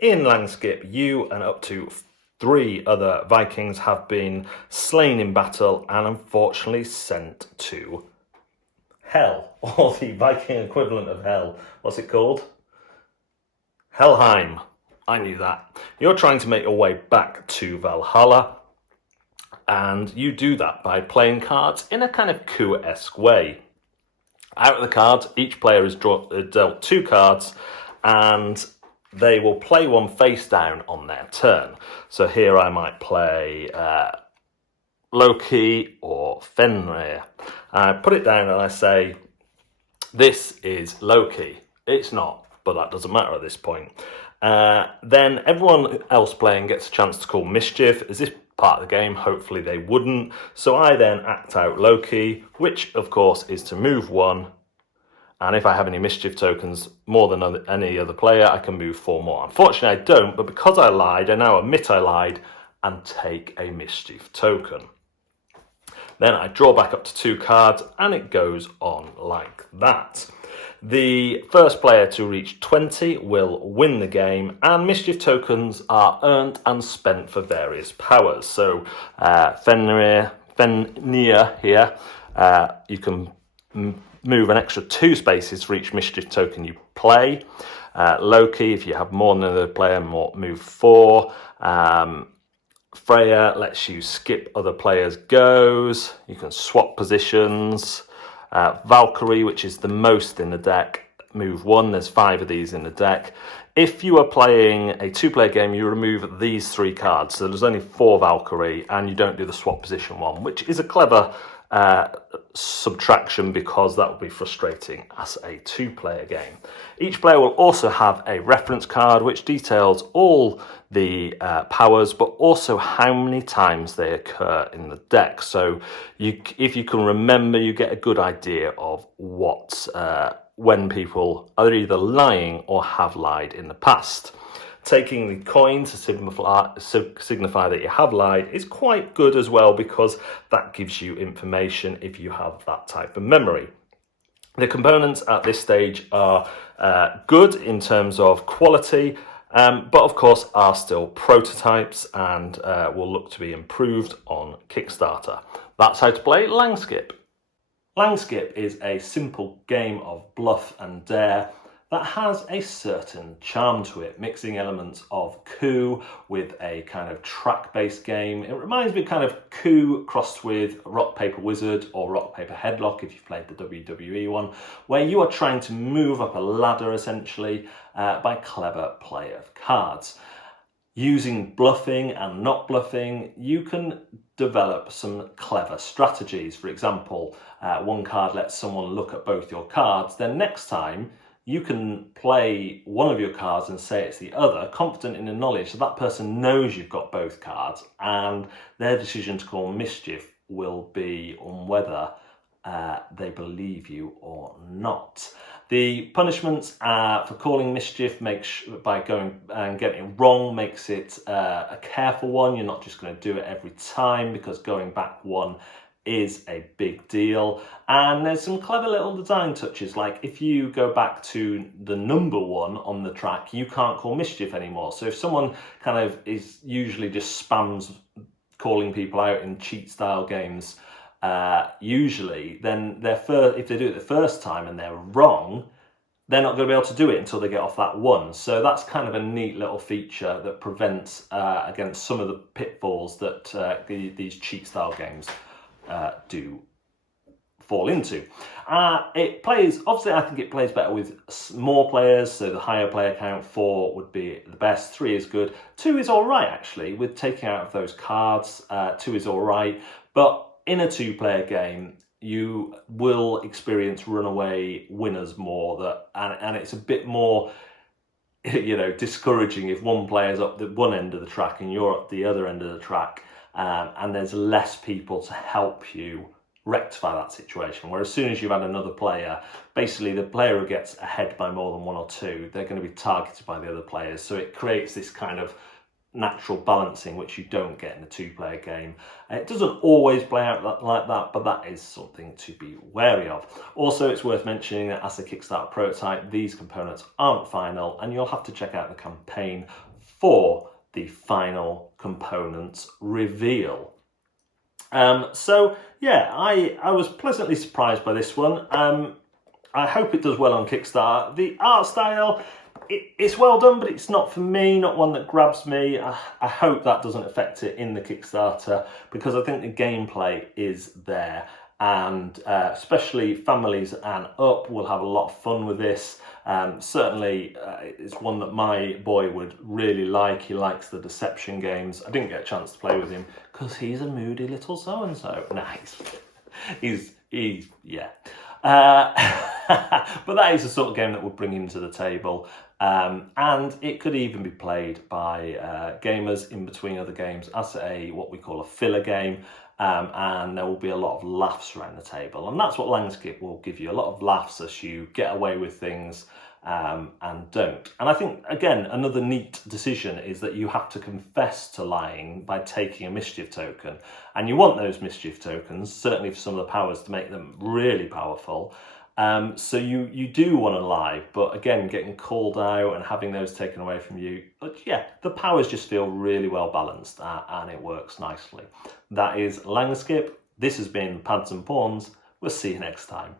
In Langskip, you and up to 3 other Vikings have been slain in battle and unfortunately sent to Hell, or the Viking equivalent of Hell. What's it called? Helheim. I knew that. You're trying to make your way back to Valhalla, and you do that by playing cards in a kind of coup-esque way. Out of the cards, each player is dealt 2 cards, and they will play one face down on their turn. So here I might play Loki or Fenrir. I put it down and I say, this is Loki. It's not, but that doesn't matter at this point. Then everyone else playing gets a chance to call mischief. Is this part of the game? Hopefully they wouldn't. So I then act out Loki, which of course is to move 1. And if I have any mischief tokens more than any other player, I can move 4 more. Unfortunately, I don't, but because I lied, I now admit I lied and take a mischief token. Then I draw back up to 2 cards, and it goes on like that. The first player to reach 20 will win the game, and mischief tokens are earned and spent for various powers. So Fenrir here, you can move an extra 2 spaces for each mischief token you play. Loki, if you have more than another player, move 4. Freya lets you skip other players' goes. You can swap positions. Valkyrie, which is the most in the deck, move 1. There's 5 of these in the deck. If you are playing a 2-player game, you remove these 3 cards. So there's only 4 Valkyrie, and you don't do the swap position one, which is a clever subtraction because that would be frustrating as a 2-player game. Each player will also have a reference card which details all the powers, but also how many times they occur in the deck. So if you can remember, you get a good idea of when people are either lying or have lied in the past. Taking the coin to signify that you have lied is quite good as well, because that gives you information if you have that type of memory. The components at this stage are good in terms of quality, but of course are still prototypes and will look to be improved on Kickstarter. That's how to play Langskip. Langskip is a simple game of bluff and dare that has a certain charm to it, mixing elements of coup with a kind of track-based game. It reminds me kind of coup crossed with Rock, Paper Wizard or Rock, Paper Headlock if you've played the WWE one, where you are trying to move up a ladder essentially by clever play of cards. Using bluffing and not bluffing, you can develop some clever strategies. For example, one card lets someone look at both your cards, then next time you can play one of your cards and say it's the other, confident in the knowledge that that person knows you've got both cards, and their decision to call mischief will be on whether they believe you or not. The punishments for calling mischief by going and getting it wrong makes it a careful one. You're not just going to do it every time, because going back 1 is a big deal. And there's some clever little design touches, like if you go back to the number 1 on the track, you can't call mischief anymore. So if someone kind of usually just spams calling people out in cheat style games, usually then if they do it the first time and they're wrong, they're not going to be able to do it until they get off that 1. So that's kind of a neat little feature that prevents against some of the pitfalls that these cheat style games do fall into. It plays, obviously I think it plays better with more players, so the higher player count, 4 would be the best, 3 is good, 2 is alright actually, with taking out of those cards, 2 is alright, but in a 2-player game you will experience runaway winners more, and it's a bit more discouraging if one player's up the one end of the track and you're up the other end of the track, and there's less people to help you rectify that situation. Where as soon as you've had another player, basically the player who gets ahead by more than 1 or 2, they're going to be targeted by the other players. So it creates this kind of natural balancing which you don't get in a 2-player game. It doesn't always play out like that, but that is something to be wary of. Also, it's worth mentioning that as a Kickstarter prototype, these components aren't final, and you'll have to check out the campaign for the final components reveal. So yeah, I was pleasantly surprised by this one. I hope it does well on Kickstarter. The art style, it's well done, but it's not for me, not one that grabs me. I hope that doesn't affect it in the Kickstarter, because I think the gameplay is there, and especially families and up will have a lot of fun with this. Certainly it's one that my boy would really like. He likes the deception games. I didn't get a chance to play with him because he's a moody little so-and-so. Nice. Yeah. But that is the sort of game that would bring him to the table, and it could even be played by gamers in between other games as what we call a filler game, and there will be a lot of laughs around the table, and that's what Langskip will give you, a lot of laughs as you get away with things and don't. And I think, again, another neat decision is that you have to confess to lying by taking a mischief token, and you want those mischief tokens, certainly for some of the powers, to make them really powerful. So you do want to lie, but again, getting called out and having those taken away from you, but yeah, the powers just feel really well balanced, and it works nicely. That is Langskip. This has been Pads and Pawns. We'll see you next time.